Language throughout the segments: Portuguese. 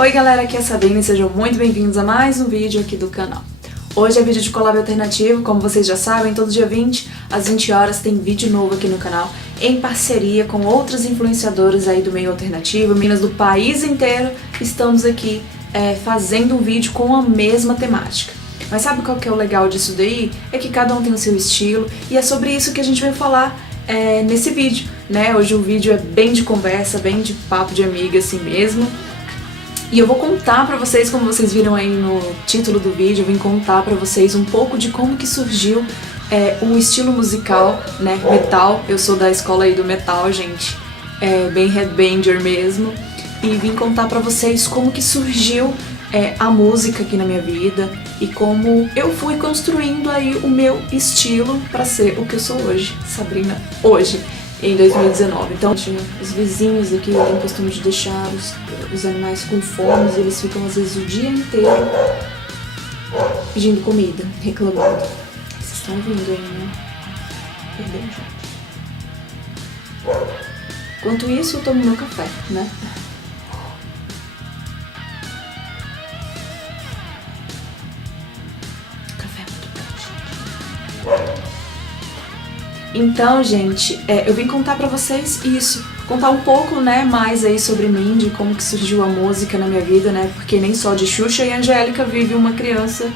Oi galera, aqui é a Sabrina e sejam muito bem-vindos a mais um vídeo aqui do canal. Hoje é vídeo de collab alternativo, como vocês já sabem, todo dia 20 às 20 horas tem vídeo novo aqui no canal, em parceria com outras influenciadoras aí do meio alternativo, meninas do país inteiro, estamos aqui fazendo um vídeo com a mesma temática. Mas sabe qual que é o legal disso daí? É que cada um tem o seu estilo e é sobre isso que a gente vai falar nesse vídeo, né? Hoje o vídeo é bem de conversa, bem de papo de amiga assim mesmo. E eu vou contar pra vocês, como vocês viram aí no título do vídeo, eu vim contar pra vocês um pouco de como que surgiu o estilo musical, né, metal. Eu sou da escola aí do metal, gente, bem headbanger mesmo. E vim contar pra vocês como que surgiu a música aqui na minha vida e como eu fui construindo aí o meu estilo pra ser o que eu sou hoje, Sabrina hoje. Em 2019. Então, os vizinhos aqui têm o costume de deixar os animais com fome e eles ficam às vezes o dia inteiro pedindo comida, reclamando. Vocês estão ouvindo aí, né? Perdão, gente. Enquanto isso, eu tomo meu café, né? Café é muito bom, gente. Então, gente, eu vim contar pra vocês isso, contar um pouco, né, mais aí sobre mim, de como que surgiu a música na minha vida, né, porque nem só de Xuxa e Angélica vive uma criança,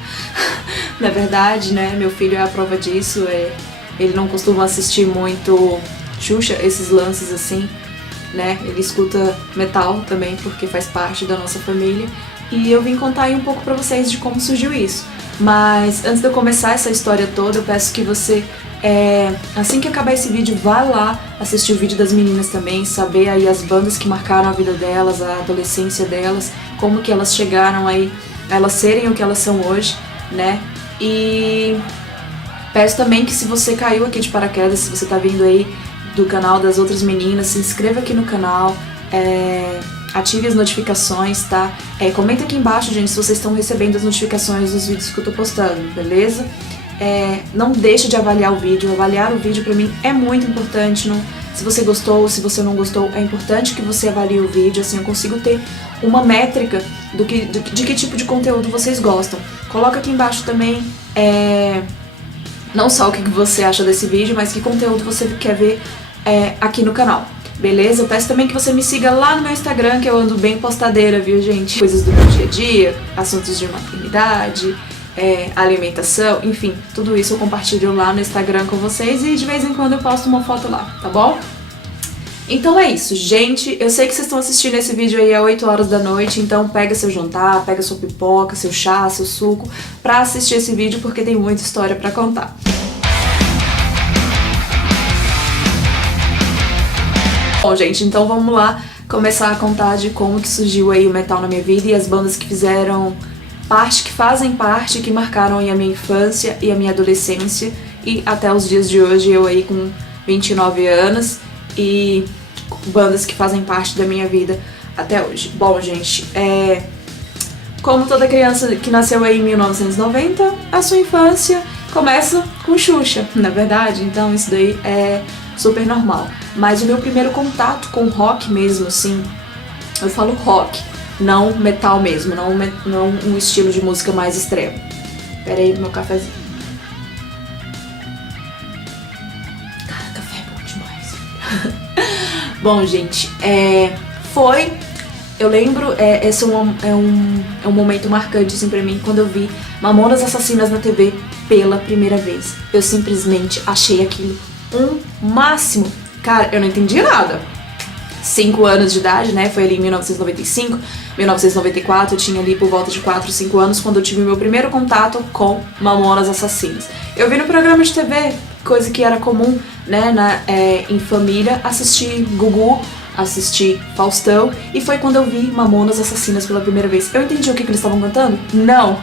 na verdade, né, meu filho é a prova disso, ele não costuma assistir muito Xuxa, esses lances assim, né, ele escuta metal também, porque faz parte da nossa família, e eu vim contar aí um pouco pra vocês de como surgiu isso. Mas antes de eu começar essa história toda, eu peço que você, assim que acabar esse vídeo, vá lá assistir o vídeo das meninas também, saber aí as bandas que marcaram a vida delas, a adolescência delas, como que elas chegaram aí a elas serem o que elas são hoje, né? E peço também que se você caiu aqui de paraquedas, se você tá vindo aí do canal das outras meninas, se inscreva aqui no canal, ative as notificações, tá? Comenta aqui embaixo, gente, se vocês estão recebendo as notificações dos vídeos que eu tô postando, beleza? Não deixe de avaliar o vídeo pra mim é muito importante. Se você gostou, se você não gostou, é importante que você avalie o vídeo, assim eu consigo ter uma métrica de que tipo de conteúdo vocês gostam. Coloca aqui embaixo também, não só o que você acha desse vídeo, mas que conteúdo você quer ver aqui no canal. Beleza? Eu peço também que você me siga lá no meu Instagram, que eu ando bem postadeira, viu, gente? Coisas do meu dia a dia, assuntos de maternidade, alimentação, enfim, tudo isso eu compartilho lá no Instagram com vocês e de vez em quando eu posto uma foto lá, tá bom? Então é isso, gente. Eu sei que vocês estão assistindo esse vídeo aí às 8 horas da noite, então pega seu jantar, pega sua pipoca, seu chá, seu suco pra assistir esse vídeo porque tem muita história pra contar. Bom, gente, então vamos lá começar a contar de como que surgiu aí o metal na minha vida e as bandas que fizeram parte, que fazem parte, que marcaram aí a minha infância e a minha adolescência e até os dias de hoje, eu aí com 29 anos e bandas que fazem parte da minha vida até hoje. Bom, gente, como toda criança que nasceu aí em 1990, a sua infância começa com Xuxa, na verdade, então isso daí é super normal. Mas o meu primeiro contato com rock mesmo, assim, eu falo rock, não metal mesmo, não um estilo de música mais extremo. Pera aí, meu cafezinho. Cara, café é bom demais. Bom, gente, eu lembro, esse é um momento marcante assim pra mim, quando eu vi Mamonas Assassinas na TV pela primeira vez. Eu simplesmente achei aquilo um máximo. Cara, eu não entendi nada. 5 anos de idade, né? Foi ali em 1995, 1994, eu tinha ali por volta de 4, 5 anos quando eu tive o meu primeiro contato com Mamonas Assassinas. Eu vi no programa de TV, coisa que era comum, né, em família, assistir Gugu, assistir Faustão, e foi quando eu vi Mamonas Assassinas pela primeira vez. Eu entendi o que eles estavam cantando? Não!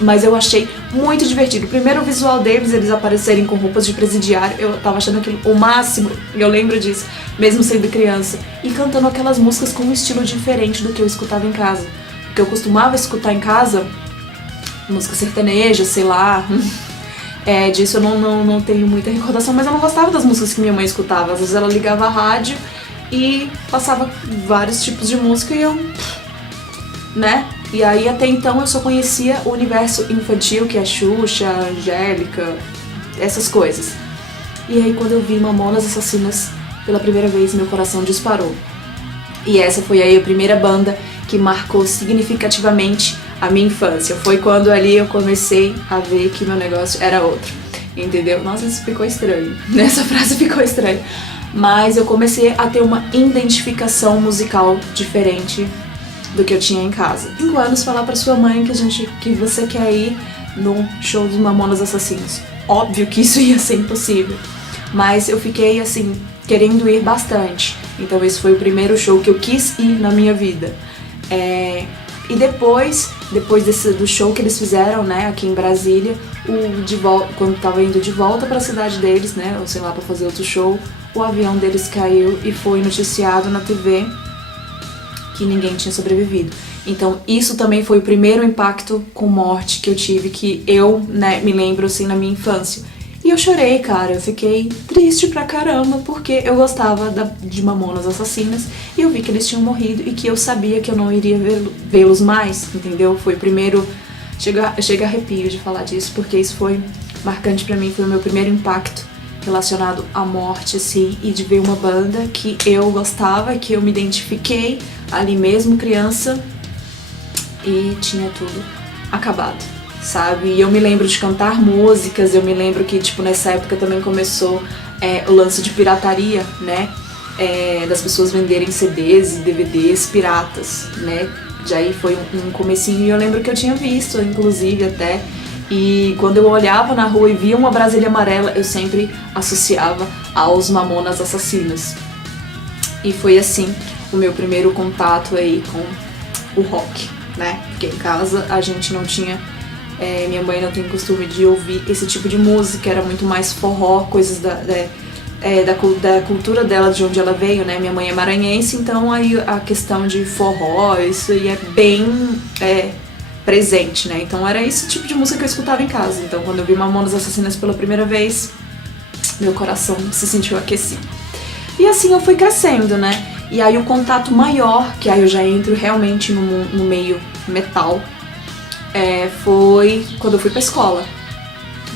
Mas eu achei muito divertido. Primeiro o visual deles, eles aparecerem com roupas de presidiário, eu tava achando aquilo o máximo, eu lembro disso, mesmo sendo criança. E cantando aquelas músicas com um estilo diferente do que eu escutava em casa. Porque eu costumava escutar em casa música sertaneja, sei lá. Disso eu não tenho muita recordação, mas eu não gostava das músicas que minha mãe escutava. Às vezes ela ligava a rádio e passava vários tipos de música e eu né? E aí até então eu só conhecia o universo infantil, que é Xuxa, Angélica, essas coisas. E aí quando eu vi Mamonas Assassinas pela primeira vez, meu coração disparou. E essa foi aí a primeira banda que marcou significativamente a minha infância. Foi quando ali eu comecei a ver que meu negócio era outro, entendeu? Nossa, isso ficou estranho. Nessa frase ficou estranho. Mas eu comecei a ter uma identificação musical diferente do que eu tinha em casa. 5 anos, falar pra sua mãe que você quer ir no show dos Mamonas Assassinos. Óbvio que isso ia ser impossível, mas eu fiquei assim, querendo ir bastante. Então esse foi o primeiro show que eu quis ir na minha vida. E depois do show que eles fizeram, né, aqui em Brasília, quando tava indo de volta pra cidade deles, né, ou sei lá, pra fazer outro show, o avião deles caiu e foi noticiado na TV que ninguém tinha sobrevivido. Então isso também foi o primeiro impacto com morte que eu tive, que eu, né, me lembro assim na minha infância. E eu chorei, cara, eu fiquei triste pra caramba, porque eu gostava de Mamonas Assassinas e eu vi que eles tinham morrido e que eu sabia que eu não iria vê-los mais, entendeu? Foi o primeiro... Chega arrepio de falar disso, porque isso foi marcante pra mim, foi o meu primeiro impacto relacionado à morte, assim, e de ver uma banda que eu gostava, que eu me identifiquei ali mesmo, criança, e tinha tudo acabado, sabe? E eu me lembro de cantar músicas, eu me lembro que, tipo, nessa época também começou o lance de pirataria, né? Das pessoas venderem CDs e DVDs piratas, né? Já aí foi um comecinho, e eu lembro que eu tinha visto, inclusive, até, e quando eu olhava na rua e via uma Brasília amarela, eu sempre associava aos Mamonas Assassinas. E foi assim o meu primeiro contato aí com o rock, né? Porque em casa a gente não tinha... minha mãe não tem costume de ouvir esse tipo de música, era muito mais forró, coisas da cultura dela, de onde ela veio, né? Minha mãe é maranhense, então aí a questão de forró, isso aí é bem presente, né? Então era esse tipo de música que eu escutava em casa. Então quando eu vi Mamonas Assassinas pela primeira vez, meu coração se sentiu aquecido. E assim eu fui crescendo, né? E aí o contato maior, que aí eu já entro realmente no meio metal, foi quando eu fui pra escola.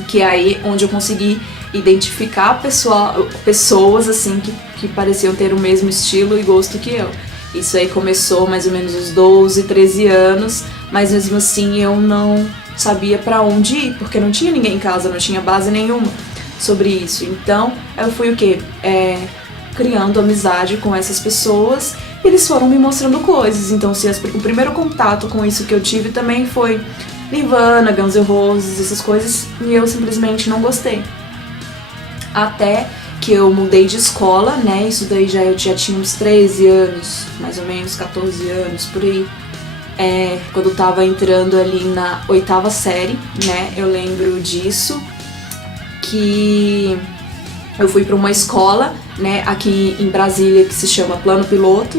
Que é aí onde eu consegui identificar pessoas assim que pareciam ter o mesmo estilo e gosto que eu. Isso aí começou mais ou menos uns 12, 13 anos, mas mesmo assim eu não sabia pra onde ir, porque não tinha ninguém em casa, não tinha base nenhuma sobre isso. Então eu fui o quê? Criando amizade com essas pessoas, e eles foram me mostrando coisas. Então o primeiro contato com isso que eu tive também foi Nirvana, Guns N' Roses, essas coisas, e eu simplesmente não gostei. Até que eu mudei de escola, né, isso daí eu já tinha uns 13 anos, mais ou menos, 14 anos, por aí. Quando eu tava entrando ali na 8ª série, né, eu lembro disso, que eu fui pra uma escola, né, aqui em Brasília, que se chama Plano Piloto.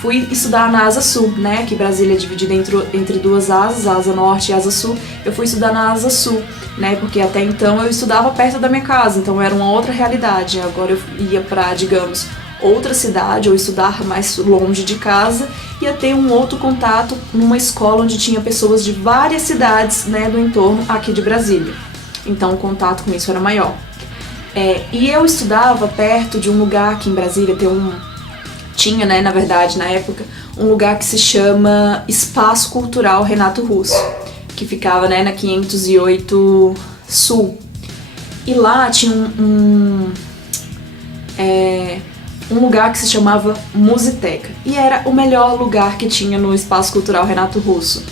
Fui estudar na Asa Sul, né, que Brasília é dividida entre duas asas, a Asa Norte e a Asa Sul. Eu fui estudar na Asa Sul, né, porque até então eu estudava perto da minha casa, então era uma outra realidade. Agora eu ia pra, digamos, outra cidade, ou estudar mais longe de casa, ia ter um outro contato numa escola onde tinha pessoas de várias cidades, né, do entorno aqui de Brasília. Então o contato com isso era maior. E eu estudava perto de um lugar aqui em Brasília, tinha, né, na verdade, na época, um lugar que se chama Espaço Cultural Renato Russo, que ficava, né, na 508 Sul. E lá tinha um lugar que se chamava Musiteca, e era o melhor lugar que tinha no Espaço Cultural Renato Russo.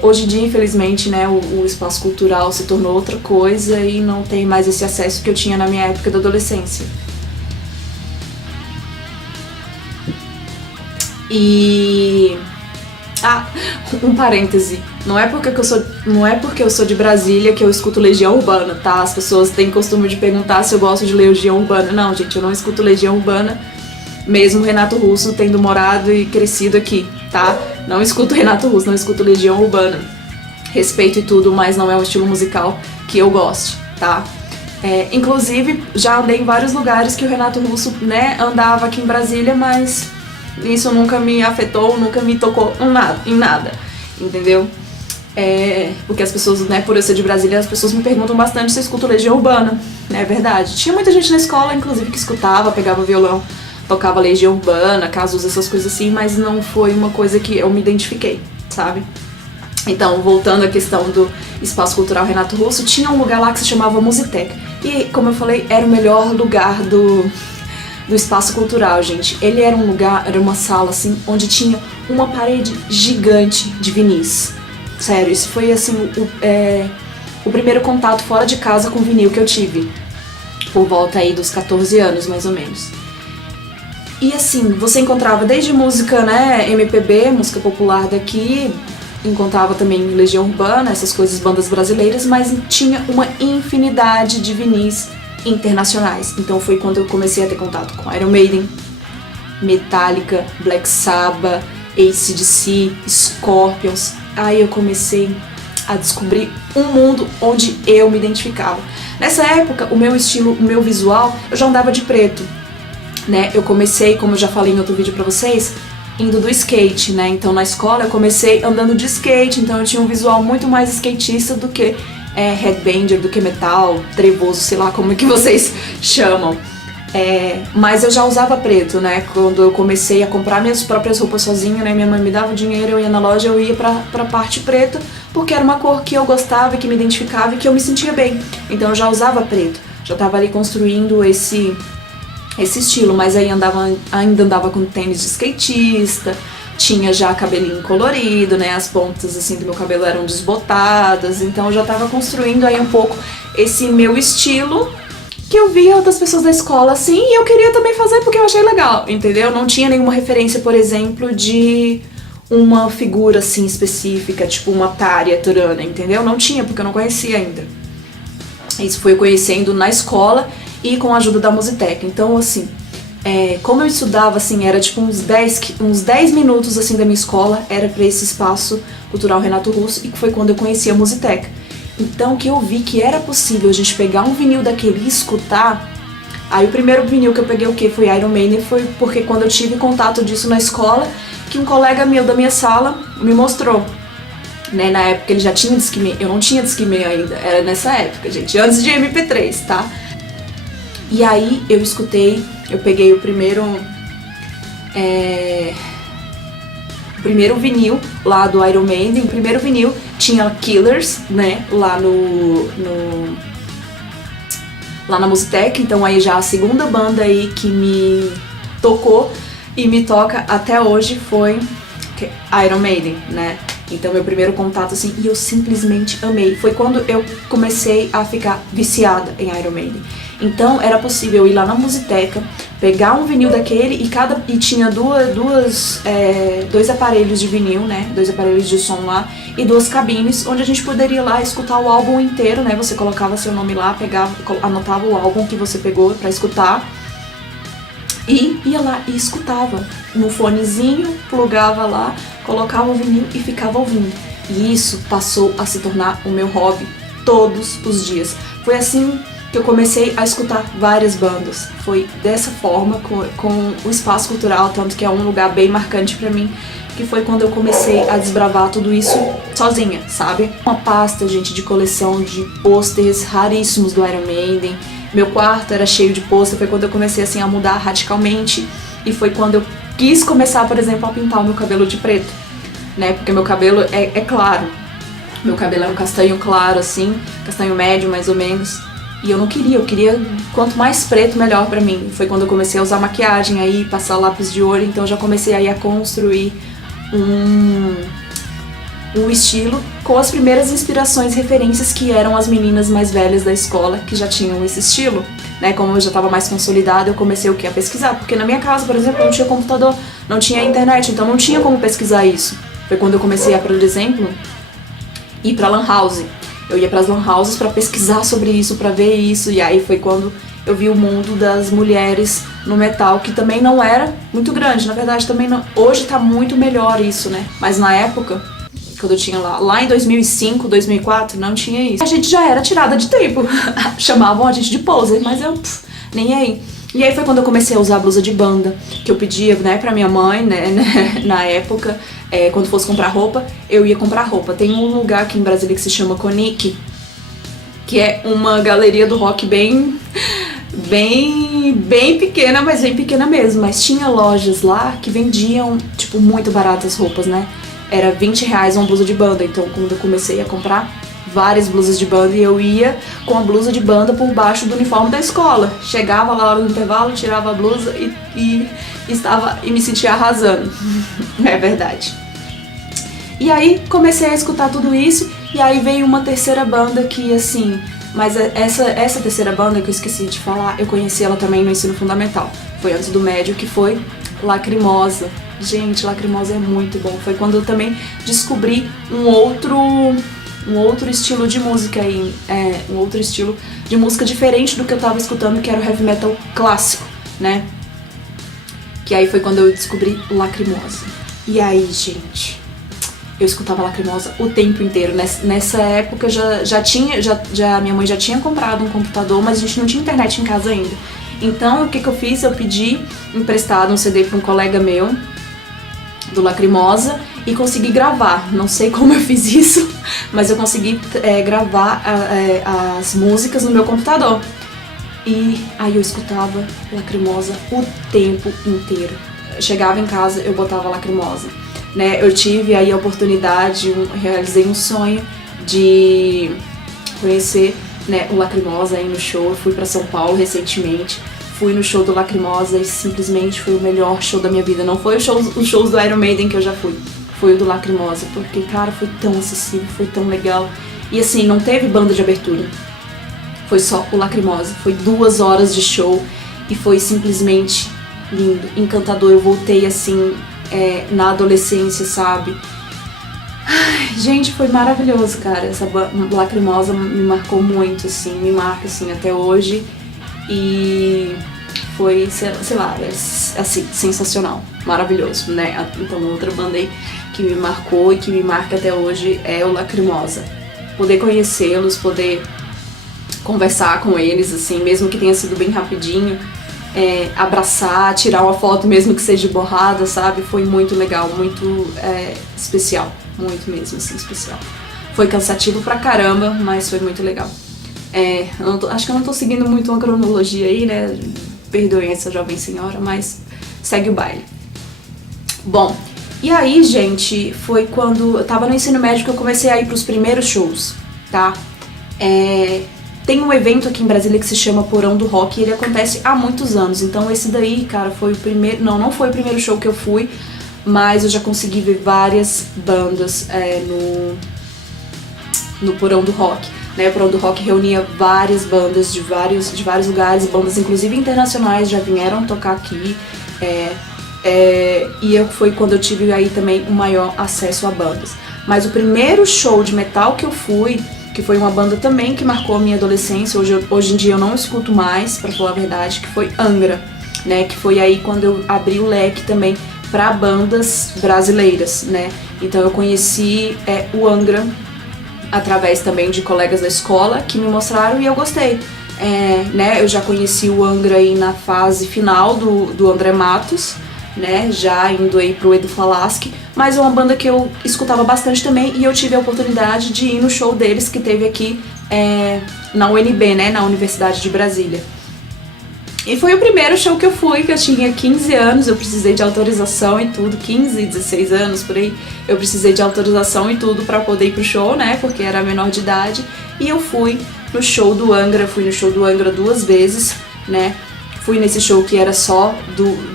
Hoje em dia, infelizmente, né, o espaço cultural se tornou outra coisa e não tem mais esse acesso que eu tinha na minha época da adolescência. E... um parêntese. Não é porque eu sou de Brasília que eu escuto Legião Urbana, tá? As pessoas têm costume de perguntar se eu gosto de Legião Urbana. Não, gente, eu não escuto Legião Urbana, mesmo Renato Russo tendo morado e crescido aqui, tá? Não escuto Renato Russo, não escuto Legião Urbana. Respeito e tudo, mas não é um estilo musical que eu goste, tá? Inclusive, já andei em vários lugares que o Renato Russo, né, andava aqui em Brasília, mas Isso nunca me afetou, nunca me tocou em nada, entendeu? Porque as pessoas, né, por eu ser de Brasília, as pessoas me perguntam bastante se eu escuto Legião Urbana, né, é verdade. Tinha muita gente na escola, inclusive, que escutava, pegava violão, tocava Legião Urbana, Cazuza, essas coisas assim, mas não foi uma coisa que eu me identifiquei, sabe? Então, voltando à questão do Espaço Cultural Renato Russo, tinha um lugar lá que se chamava Musiteca. E, como eu falei, era o melhor lugar do Espaço Cultural, gente. Ele era um lugar, era uma sala, assim, onde tinha uma parede gigante de vinis. Sério, isso foi, assim, o primeiro contato fora de casa com vinil que eu tive. Por volta aí dos 14 anos, mais ou menos. E, assim, você encontrava desde música, né, MPB, música popular daqui, encontrava também Legião Urbana, essas coisas, bandas brasileiras, mas tinha uma infinidade de vinis internacionais. Então foi quando eu comecei a ter contato com Iron Maiden, Metallica, Black Sabbath, AC/DC, Scorpions. Aí eu comecei a descobrir um mundo onde eu me identificava. Nessa época, o meu estilo, o meu visual, eu já andava de preto, né? Eu comecei, como eu já falei em outro vídeo pra vocês, indo do skate, né? Então na escola eu comecei andando de skate, então eu tinha um visual muito mais skatista do que headbanger, do que metal, trevoso, sei lá como é que vocês chamam. Mas eu já usava preto, né? Quando eu comecei a comprar minhas próprias roupas sozinha, né? Minha mãe me dava o dinheiro, eu ia na loja, eu ia pra parte preta, porque era uma cor que eu gostava, que me identificava e que eu me sentia bem. Então eu já usava preto, já tava ali construindo esse estilo, mas aí ainda andava com tênis de skatista, tinha já cabelinho colorido, né, as pontas assim do meu cabelo eram desbotadas, então eu já tava construindo aí um pouco esse meu estilo, que eu via outras pessoas da escola assim, e eu queria também fazer porque eu achei legal, entendeu? Não tinha nenhuma referência, por exemplo, de uma figura assim específica, tipo uma Tária Turana, entendeu? Não tinha, porque eu não conhecia ainda. Isso foi eu conhecendo na escola e com a ajuda da Musiteca. Então, assim, como eu estudava, assim, era tipo uns 10 minutos, assim, da minha escola, era pra esse Espaço Cultural Renato Russo, e foi quando eu conheci a Musiteca. Então, que eu vi que era possível a gente pegar um vinil daquele e escutar. Aí o primeiro vinil que eu peguei, o que? Foi Iron Maiden, foi porque quando eu tive contato disso na escola, que um colega meu da minha sala me mostrou. Né, na época ele já tinha Discman, eu não tinha Discman ainda, era nessa época, gente, antes de MP3, tá? E aí eu escutei, eu peguei o primeiro vinil lá do Iron Maiden, o primeiro vinil tinha Killers, né, lá na Musiteca, então aí já a segunda banda aí que me tocou e me toca até hoje foi Iron Maiden, né? Então meu primeiro contato assim, e eu simplesmente amei. Foi quando eu comecei a ficar viciada em Iron Maiden. Então era possível ir lá na Musiteca, pegar um vinil daquele e tinha dois aparelhos de vinil, né? 2 aparelhos de som lá e 2 cabines, onde a gente poderia ir lá escutar o álbum inteiro, né? Você colocava seu nome lá, anotava o álbum que você pegou pra escutar. E ia lá e escutava no fonezinho, plugava lá, colocava o vinil e ficava ouvindo. E isso passou a se tornar o meu hobby todos os dias. Foi assim que eu comecei a escutar várias bandas. Foi dessa forma, com o Espaço Cultural, tanto que é um lugar bem marcante pra mim, que foi quando eu comecei a desbravar tudo isso sozinha, sabe? Uma pasta, gente, de coleção de pôsteres raríssimos do Iron Maiden. Meu quarto era cheio de pôster, foi quando eu comecei assim a mudar radicalmente. E foi quando eu quis começar, por exemplo, a pintar o meu cabelo de preto, né? Porque meu cabelo é claro. Meu cabelo é um castanho claro, assim, castanho médio, mais ou menos. E eu não queria, eu queria quanto mais preto, melhor pra mim. Foi quando eu comecei a usar maquiagem aí, passar lápis de olho, então eu já comecei aí a construir um estilo com as primeiras inspirações, referências que eram as meninas mais velhas da escola que já tinham esse estilo, né? Como eu já estava mais consolidada, eu comecei a pesquisar, porque na minha casa, por exemplo, não tinha computador, não tinha internet, então não tinha como pesquisar isso. Foi quando eu comecei a, por exemplo, ir pra lan house. Eu ia pras lan houses pra pesquisar sobre isso, pra ver isso, e aí foi quando eu vi o mundo das mulheres no metal, que também não era muito grande, na verdade também não. Hoje tá muito melhor isso, né? Mas na época, quando eu tinha lá em 2005, 2004, não tinha isso. A gente já era tirada de tempo. Chamavam a gente de poser, mas eu nem aí. E aí foi quando eu comecei a usar a blusa de banda, que eu pedia, né, pra minha mãe, né, na época, quando fosse comprar roupa, eu ia comprar roupa. Tem um lugar aqui em Brasília que se chama Conic, que é uma galeria do rock bem pequena, mas bem pequena mesmo. Mas tinha lojas lá que vendiam, tipo, muito baratas roupas, né? Era R$20 uma blusa de banda. Então, quando eu comecei a comprar várias blusas de banda, e eu ia com a blusa de banda por baixo do uniforme da escola. Chegava lá na hora do intervalo, tirava a blusa e me sentia arrasando. É verdade. E aí comecei a escutar tudo isso, e aí veio uma terceira banda que, assim... Mas essa terceira banda que eu esqueci de falar, eu conheci ela também no ensino fundamental. Foi antes do médio, que foi Lacrimosa. Gente, Lacrimosa é muito bom. Foi quando eu também descobri um outro estilo de música aí, um outro estilo de música diferente do que eu tava escutando, que era o heavy metal clássico, né? Que aí foi quando eu descobri Lacrimosa. E aí, gente, eu escutava Lacrimosa o tempo inteiro. Nessa época minha mãe já tinha comprado um computador, mas a gente não tinha internet em casa ainda. Então, o que eu fiz? Eu pedi emprestado um CD para um colega meu, do Lacrimosa, e consegui gravar. Não sei como eu fiz isso, mas eu consegui gravar as músicas no meu computador. E aí eu escutava Lacrimosa o tempo inteiro. Eu chegava em casa, eu botava Lacrimosa, né? Eu tive aí a oportunidade, realizei um sonho de conhecer, né, o Lacrimosa aí no show. Eu fui pra São Paulo recentemente, fui no show do Lacrimosa e simplesmente foi o melhor show da minha vida. Não foi os shows do Iron Maiden que eu já fui, foi o do Lacrimosa, porque, cara, foi tão acessível, foi tão legal. E assim, não teve banda de abertura, foi só o Lacrimosa. Foi 2 horas de show e foi simplesmente lindo, encantador. Eu voltei assim, na adolescência, sabe? Ai, gente, foi maravilhoso, cara. Essa Lacrimosa me marcou muito, assim, me marca, assim, até hoje. E foi, sei lá, assim, sensacional, maravilhoso, né? Então, outra banda aí que me marcou e que me marca até hoje é o Lacrimosa. Poder conhecê-los, poder conversar com eles, assim, mesmo que tenha sido bem rapidinho, abraçar, tirar uma foto mesmo que seja borrada, sabe? Foi muito legal, muito especial, muito mesmo, assim, especial. Foi cansativo pra caramba, mas foi muito legal. Acho que eu não tô seguindo muito uma cronologia aí, né? Perdoem essa jovem senhora, mas segue o baile. Bom, e aí, gente, foi quando eu tava no ensino médio que eu comecei a ir pros primeiros shows, tá? Tem um evento aqui em Brasília que se chama Porão do Rock e ele acontece há muitos anos. Então esse daí, cara, foi o primeiro... Não foi o primeiro show que eu fui, mas eu já consegui ver várias bandas no Porão do Rock. Né? O Porão do Rock reunia várias bandas de vários lugares, bandas inclusive internacionais já vieram tocar aqui. E foi quando eu tive aí também o maior acesso a bandas. Mas o primeiro show de metal que eu fui, que foi uma banda também que marcou a minha adolescência, hoje em dia eu não escuto mais, pra falar a verdade, que foi Angra, né? Que foi aí quando eu abri o leque também pra bandas brasileiras, né? Então eu conheci o Angra através também de colegas da escola que me mostraram e eu gostei. Né? Eu já conheci o Angra aí na fase final do André Matos, né? Já indo aí pro Edu Falaschi, mas é uma banda que eu escutava bastante também e eu tive a oportunidade de ir no show deles que teve aqui na UNB, né? Na Universidade de Brasília. E foi o primeiro show que eu fui, que eu tinha 15 anos, eu precisei de autorização e tudo, 15, 16 anos por aí, eu precisei de autorização e tudo pra poder ir pro show, né? Porque era menor de idade. E eu fui no show do Angra, 2 vezes, né? Fui nesse show que era só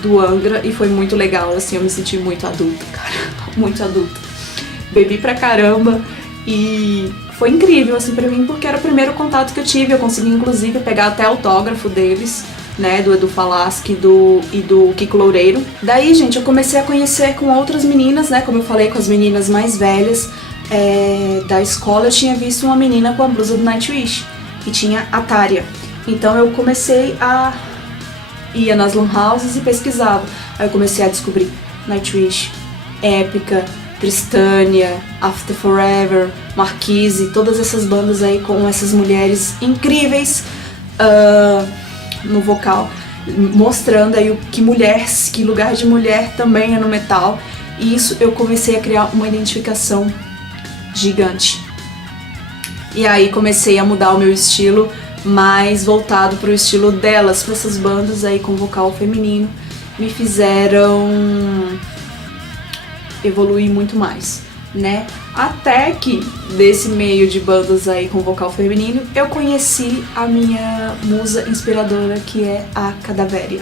do Angra e foi muito legal, assim, eu me senti muito adulta, cara, muito adulta. Bebi pra caramba e foi incrível, assim, pra mim, porque era o primeiro contato que eu tive, eu consegui, inclusive, pegar até autógrafo deles, né, do Edu Falaschi e do Kiko Loureiro. Daí, gente, eu comecei a conhecer com outras meninas, né, como eu falei, com as meninas mais velhas da escola. Eu tinha visto uma menina com a blusa do Nightwish, que tinha Ataria. Então eu comecei ia nas lan houses e pesquisava. Aí eu comecei a descobrir Nightwish, Épica, Tristânia, After Forever, Marquise, todas essas bandas aí com essas mulheres incríveis no vocal. mostrando aí que lugar de mulher também é no metal. E isso eu comecei a criar uma identificação gigante. E aí comecei a mudar o meu estilo, mais voltado para o estilo delas, para essas bandas aí com vocal feminino, me fizeram evoluir muito mais, né? Até que desse meio de bandas aí com vocal feminino, eu conheci a minha musa inspiradora, que é a Cadavéria.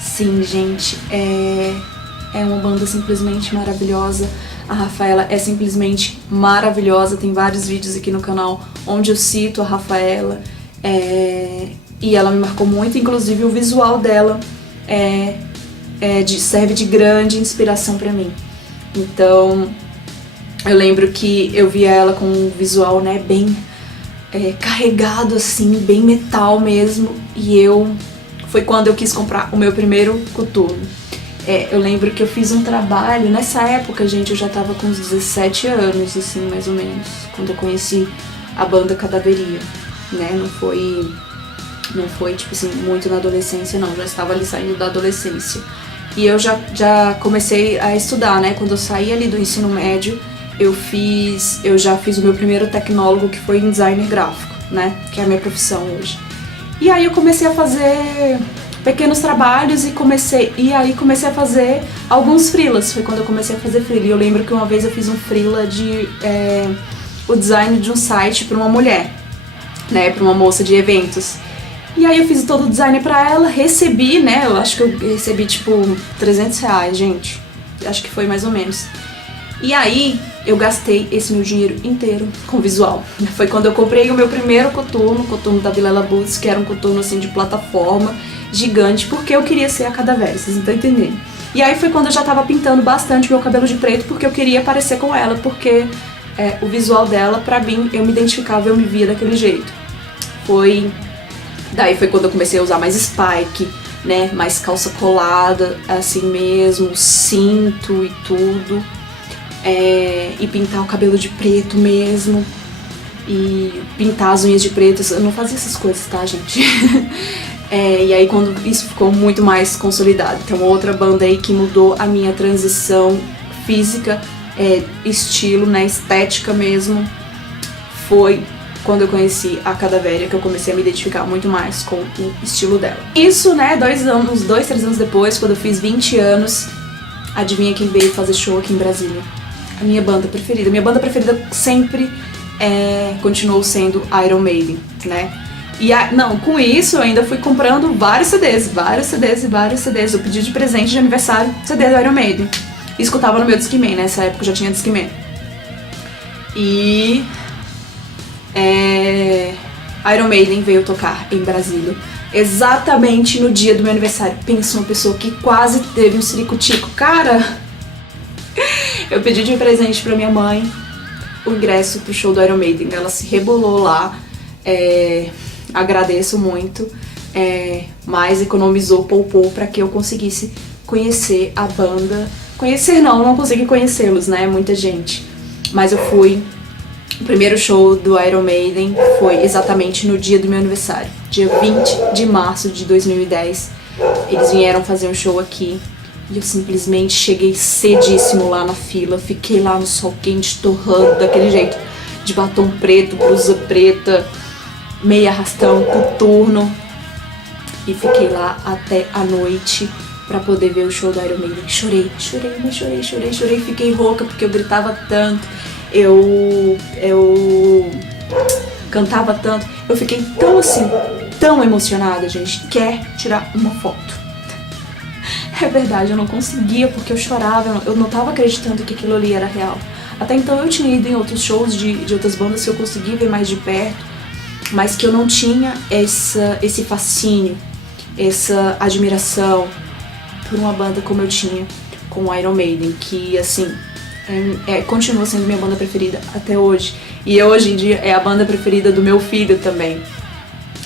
Sim, gente, é uma banda simplesmente maravilhosa. A Rafaela é simplesmente maravilhosa, tem vários vídeos aqui no canal onde eu cito a Rafaela, e ela me marcou muito, inclusive o visual dela serve de grande inspiração pra mim. Então, eu lembro que eu via ela com um visual, né, bem carregado assim, bem metal mesmo, e foi quando eu quis comprar o meu primeiro coturno. Eu lembro que eu fiz um trabalho, nessa época, gente, eu já tava com uns 17 anos, assim, mais ou menos, quando eu conheci a banda Cadaveria, né, não foi, tipo assim, muito na adolescência, não, já estava ali saindo da adolescência. E eu já comecei a estudar, né, quando eu saí ali do ensino médio, eu já fiz o meu primeiro tecnólogo, que foi em designer gráfico, né, que é a minha profissão hoje. E aí eu comecei a fazer pequenos trabalhos e comecei a fazer alguns freelas. Foi quando eu comecei a fazer freela. E eu lembro que uma vez eu fiz um freela de o design de um site para uma mulher, né, para uma moça de eventos. E aí eu fiz todo o design pra ela, recebi, né, eu acho que eu recebi tipo R$300, gente. Acho que foi mais ou menos. E aí eu gastei esse meu dinheiro inteiro com visual. Foi quando eu comprei o meu primeiro coturno, o coturno da Vilela Boots, que era um coturno assim de plataforma, gigante, porque eu queria ser a Cadavéria, vocês não estão entendendo. E aí foi quando eu já tava pintando bastante meu cabelo de preto, porque eu queria parecer com ela, porque o visual dela, pra mim, eu me identificava, eu me via daquele jeito. Daí foi quando eu comecei a usar mais spike, né, mais calça colada, assim mesmo, cinto e tudo, e pintar o cabelo de preto mesmo, e pintar as unhas de preto. Eu não fazia essas coisas, tá, gente? E aí quando isso ficou muito mais consolidado. Então outra banda aí que mudou a minha transição física, estilo, né, estética mesmo, foi quando eu conheci a Cadavéria, que eu comecei a me identificar muito mais com o estilo dela. Isso, né, 3 anos depois, quando eu fiz 20 anos, adivinha quem veio fazer show aqui em Brasília? A minha banda preferida. Minha banda preferida sempre continuou sendo Iron Maiden, né? E com isso eu ainda fui comprando vários CDs. Eu pedi de presente de aniversário CD do Iron Maiden. E escutava no meu Discman, nessa época eu já tinha Discman. E Iron Maiden veio tocar em Brasília exatamente no dia do meu aniversário. Pensa, uma pessoa que quase teve um ciricutico. Cara, eu pedi de presente pra minha mãe o ingresso pro show do Iron Maiden. Ela se rebolou lá, agradeço muito, mas economizou, poupou pra que eu conseguisse conhecer a banda. Não consegui conhecê-los, né, muita gente, mas eu fui. O primeiro show do Iron Maiden foi exatamente no dia do meu aniversário, dia 20 de março de 2010. Eles vieram fazer um show aqui e eu simplesmente cheguei cedíssimo lá na fila, fiquei lá no sol quente, torrando daquele jeito, de batom preto, blusa preta, meia arrastão, coturno, e fiquei lá até a noite pra poder ver o show do Iron Maiden. Chorei, fiquei rouca porque eu gritava tanto. Eu cantava tanto, eu fiquei tão assim, tão emocionada, gente. Quer tirar uma foto? É verdade, eu não conseguia porque eu chorava, eu não tava acreditando que aquilo ali era real. Até então eu tinha ido em outros shows de outras bandas que eu consegui ver mais de perto, mas que eu não tinha esse fascínio, essa admiração por uma banda como eu tinha com o Iron Maiden, que assim, continua sendo minha banda preferida até hoje. E hoje em dia é a banda preferida do meu filho também,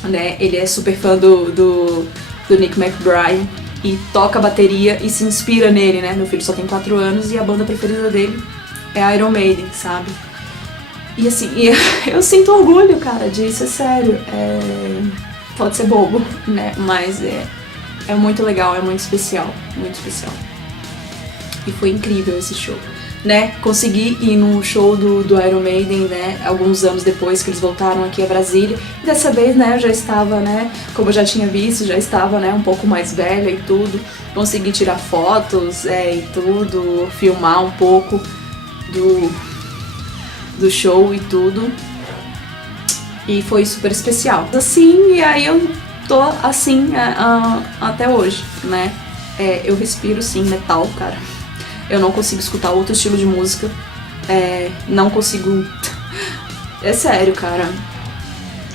né? Ele é super fã do Nick McBride e toca bateria e se inspira nele, né? Meu filho só tem 4 anos e a banda preferida dele é Iron Maiden, sabe? E assim, eu sinto orgulho, cara, disso, é sério. pode ser bobo, né? Mas é muito legal, é muito especial, muito especial. E foi incrível esse show, né? Consegui ir no show do Iron Maiden, né? Alguns anos depois que eles voltaram aqui a Brasília. E dessa vez, né, eu já estava, né? Como eu já tinha visto, já estava, né, um pouco mais velha e tudo. Consegui tirar fotos e tudo, filmar um pouco do show e tudo. E foi super especial. Assim, e aí eu tô assim até hoje, né? Eu respiro sim metal, cara. Eu não consigo escutar outro estilo de música. Não consigo. É sério, cara.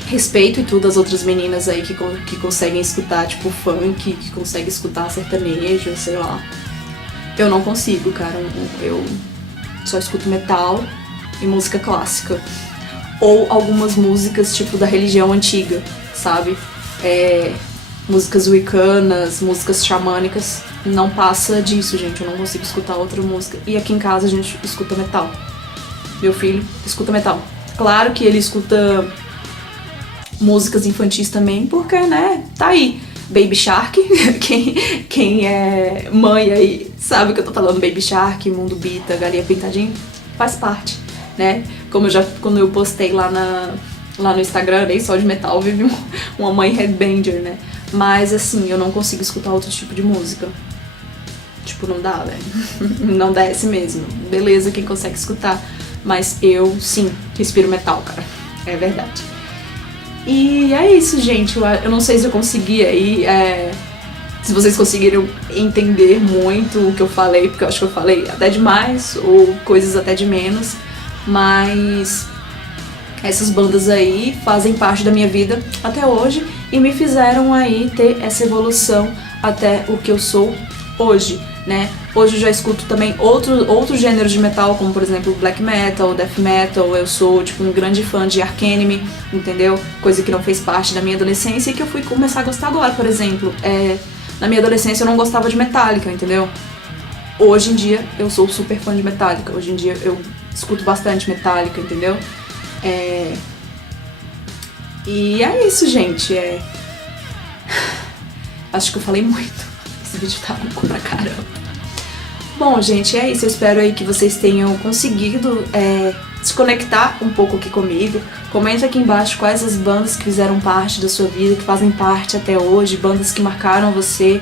Respeito e tudo as outras meninas aí que conseguem escutar, tipo, funk, que conseguem escutar sertanejo, sei lá. Eu não consigo, cara. Eu só escuto metal e música clássica. Ou algumas músicas, tipo, da religião antiga, sabe? Músicas wiccanas, músicas xamânicas. Não passa disso, gente. Eu não consigo escutar outra música. E aqui em casa a gente escuta metal. Meu filho escuta metal. Claro que ele escuta músicas infantis também, porque, né, tá aí. Baby Shark, quem é mãe aí sabe o que eu tô falando. Baby Shark, Mundo Bita, Galinha Pintadinha, faz parte, né? Quando eu postei lá no Instagram, nem só de metal, vive uma mãe headbanger, né? Mas assim, eu não consigo escutar outro tipo de música. Tipo, não dá, velho. Não desce mesmo. Beleza, quem consegue escutar. Mas eu, sim, respiro metal, cara. É verdade. E é isso, gente. Eu não sei se eu consegui aí. Se vocês conseguiram entender muito o que eu falei, porque eu acho que eu falei até demais, ou coisas até de menos. Mas essas bandas aí fazem parte da minha vida até hoje e me fizeram aí ter essa evolução até o que eu sou hoje, né? Hoje eu já escuto também outros gêneros de metal, como por exemplo black metal, death metal. Eu sou tipo um grande fã de Arch Enemy, entendeu? Coisa que não fez parte da minha adolescência e que eu fui começar a gostar agora, por exemplo. Na minha adolescência eu não gostava de Metallica, entendeu? Hoje em dia eu sou super fã de Metallica. Hoje em dia eu escuto bastante Metallica, entendeu? E é isso, gente. Acho que eu falei muito. Esse vídeo tá louco pra caramba. Bom, gente, é isso. Eu espero aí que vocês tenham conseguido se conectar um pouco aqui comigo. Comenta aqui embaixo quais as bandas que fizeram parte da sua vida, que fazem parte até hoje, bandas que marcaram você.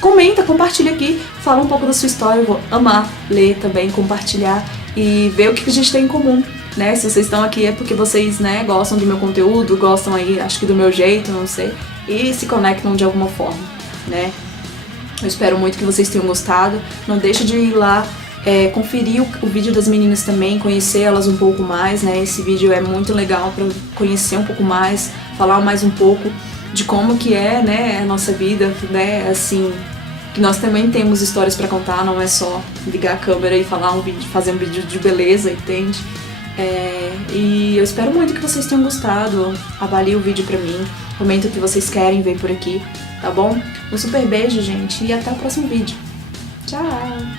Comenta, compartilha aqui, fala um pouco da sua história. Eu vou amar ler também, compartilhar e ver o que a gente tem em comum, né? Se vocês estão aqui é porque vocês, né, gostam do meu conteúdo, gostam aí, acho que do meu jeito, não sei, e se conectam de alguma forma, né? Eu espero muito que vocês tenham gostado. Não deixe de ir lá conferir o vídeo das meninas também, conhecer elas um pouco mais, né? Esse vídeo é muito legal para conhecer um pouco mais, falar mais um pouco de como que é, né, a nossa vida, né, assim, que nós também temos histórias para contar, não é só ligar a câmera e fazer um vídeo de beleza, entende? E eu espero muito que vocês tenham gostado. Avalie o vídeo pra mim, comenta o que vocês querem ver por aqui, tá bom? Um super beijo, gente, e até o próximo vídeo. Tchau!